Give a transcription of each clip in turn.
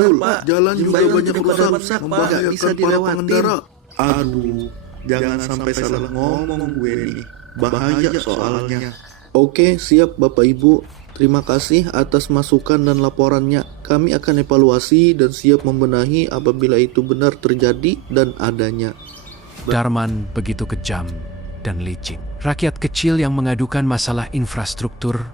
betul, Pak. jalan juga Jembatan banyak juga pada rusak, Pak. Nggak membahayakan bisa para dilewatin. pengendara. Aduh, jangan sampai salah ngomong gue nih. Bahaya soalnya. Oke, siap Bapak Ibu. Terima kasih atas masukan dan laporannya. Kami akan evaluasi dan siap membenahi apabila itu benar terjadi dan adanya. Darman begitu kejam dan licik. Rakyat kecil yang mengadukan masalah infrastruktur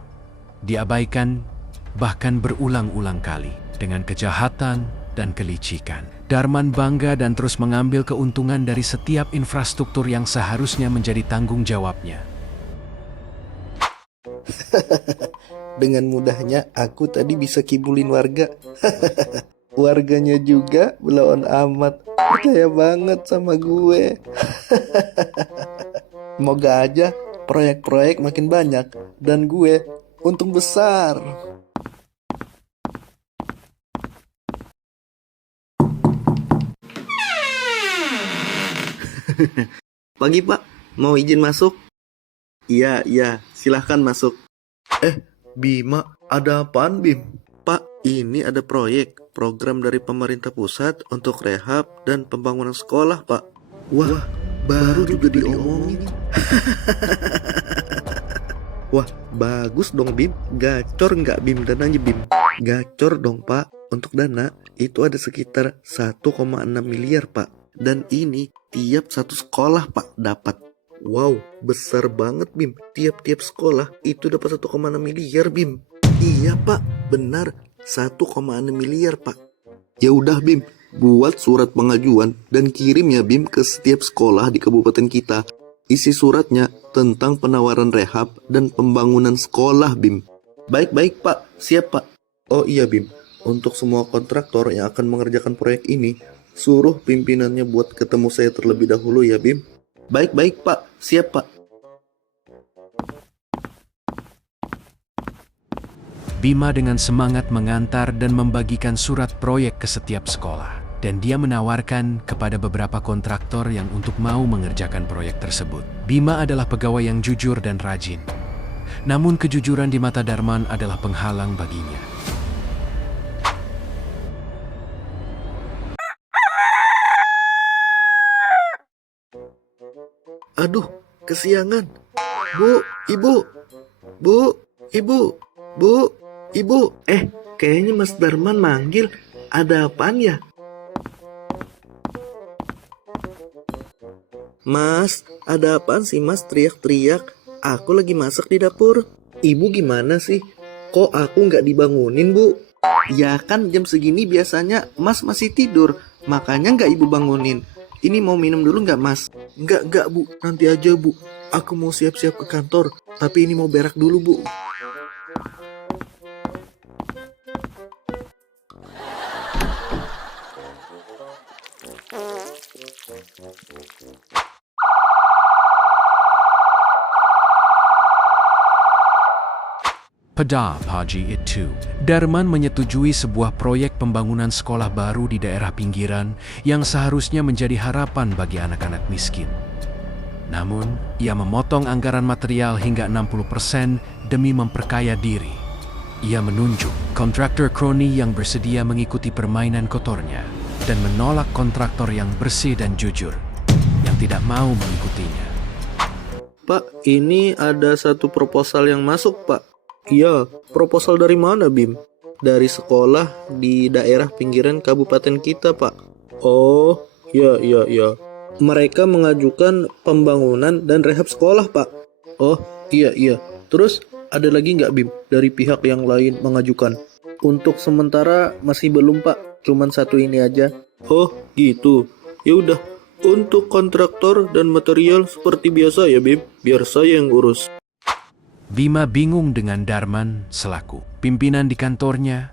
diabaikan bahkan berulang-ulang kali dengan kejahatan dan kelicikan. Darman bangga dan terus mengambil keuntungan dari setiap infrastruktur yang seharusnya menjadi tanggung jawabnya. Dengan mudahnya aku tadi bisa kibulin warga. Warganya juga belawan amat. Percaya banget sama gue. Semoga aja proyek-proyek makin banyak dan gue untung besar. Pagi Pak, mau izin masuk? Iya, silahkan masuk. Bima, ada apaan Bim? Pak, ini ada program dari pemerintah pusat untuk rehab dan pembangunan sekolah Pak. Wah, baru juga diomongin. Wah, bagus dong Bim. Gacor nggak Bim dananya Bim? Gacor dong Pak. Untuk dana itu ada sekitar 1,6 miliar Pak. Dan ini tiap satu sekolah Pak dapat. Wow, besar banget Bim. Tiap-tiap sekolah itu dapat 1,6 miliar Bim. Iya Pak, benar 1,6 miliar Pak. Ya udah Bim, buat surat pengajuan dan kirim ya Bim ke setiap sekolah di kabupaten kita. Isi suratnya tentang penawaran rehab dan pembangunan sekolah Bim. Baik Pak, siap Pak. Oh iya Bim, untuk semua kontraktor yang akan mengerjakan proyek ini, suruh pimpinannya buat ketemu saya terlebih dahulu ya Bim. Baik Pak, siap Pak. Bima dengan semangat mengantar dan membagikan surat proyek ke setiap sekolah. Dan dia menawarkan kepada beberapa kontraktor yang untuk mau mengerjakan proyek tersebut. Bima adalah pegawai yang jujur dan rajin. Namun kejujuran di mata Darman adalah penghalang baginya. Aduh, kesiangan. Bu, Ibu. Bu, Ibu. Bu, Ibu. Kayaknya Mas Darman manggil. Ada apaan ya? Mas, ada apaan sih Mas teriak-teriak? Aku lagi masak di dapur. Ibu gimana sih? Kok aku nggak dibangunin Bu? Ya kan jam segini biasanya Mas masih tidur. Makanya nggak Ibu bangunin. Ini mau minum dulu nggak Mas? Nggak Bu, nanti aja Bu. Aku mau siap-siap ke kantor. Tapi ini mau berak dulu Bu. Pada pagi itu, Darman menyetujui sebuah proyek pembangunan sekolah baru di daerah pinggiran yang seharusnya menjadi harapan bagi anak-anak miskin. Namun, ia memotong anggaran material hingga 60% demi memperkaya diri. Ia menunjuk kontraktor kroni yang bersedia mengikuti permainan kotornya dan menolak kontraktor yang bersih dan jujur yang tidak mau mengikutinya. Pak, ini ada satu proposal yang masuk Pak. Iya, proposal dari mana Bim? Dari sekolah di daerah pinggiran kabupaten kita Pak. Oh, iya. Mereka mengajukan pembangunan dan rehab sekolah Pak. Oh, iya. Terus ada lagi nggak Bim dari pihak yang lain mengajukan? Untuk sementara masih belum Pak, cuman satu ini aja. Oh, gitu. Ya udah, untuk kontraktor dan material seperti biasa ya Bim, biar saya yang urus. Bima bingung dengan Darman selaku pimpinan di kantornya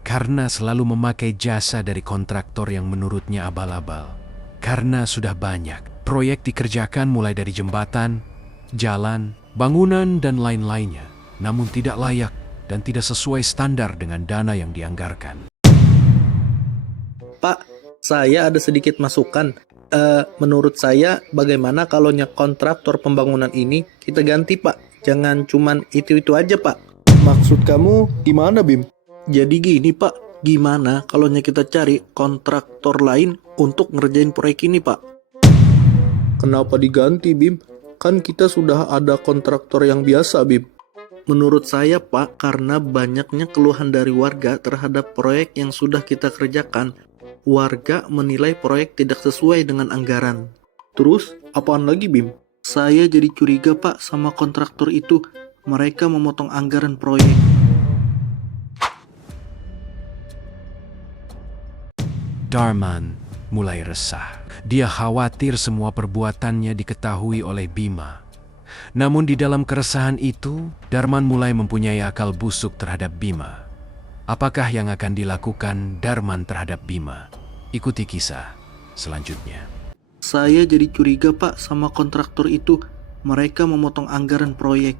karena selalu memakai jasa dari kontraktor yang menurutnya abal-abal. Karena sudah banyak proyek dikerjakan mulai dari jembatan, jalan, bangunan, dan lain-lainnya, namun tidak layak dan tidak sesuai standar dengan dana yang dianggarkan. Pak, saya ada sedikit masukan. Menurut saya, bagaimana kalau kontraktor pembangunan ini kita ganti Pak? Jangan cuman itu-itu aja Pak. Maksud kamu gimana Bim? Jadi gini Pak, Gimana kalau kita cari kontraktor lain untuk ngerjain proyek ini, Pak? Kenapa diganti, Bim? Kan kita sudah ada kontraktor yang biasa, Bim. Menurut saya, Pak, karena banyaknya keluhan dari warga terhadap proyek yang sudah kita kerjakan, warga menilai proyek tidak sesuai dengan anggaran. Terus, apaan lagi, Bim? Saya jadi curiga, Pak, sama kontraktor itu. Mereka memotong anggaran proyek. Darman mulai resah. Dia khawatir semua perbuatannya diketahui oleh Bima. Namun di dalam keresahan itu, Darman mulai mempunyai akal busuk terhadap Bima. Apakah yang akan dilakukan Darman terhadap Bima? Ikuti kisah selanjutnya. Saya jadi curiga, Pak, sama kontraktor itu. Mereka memotong anggaran proyek.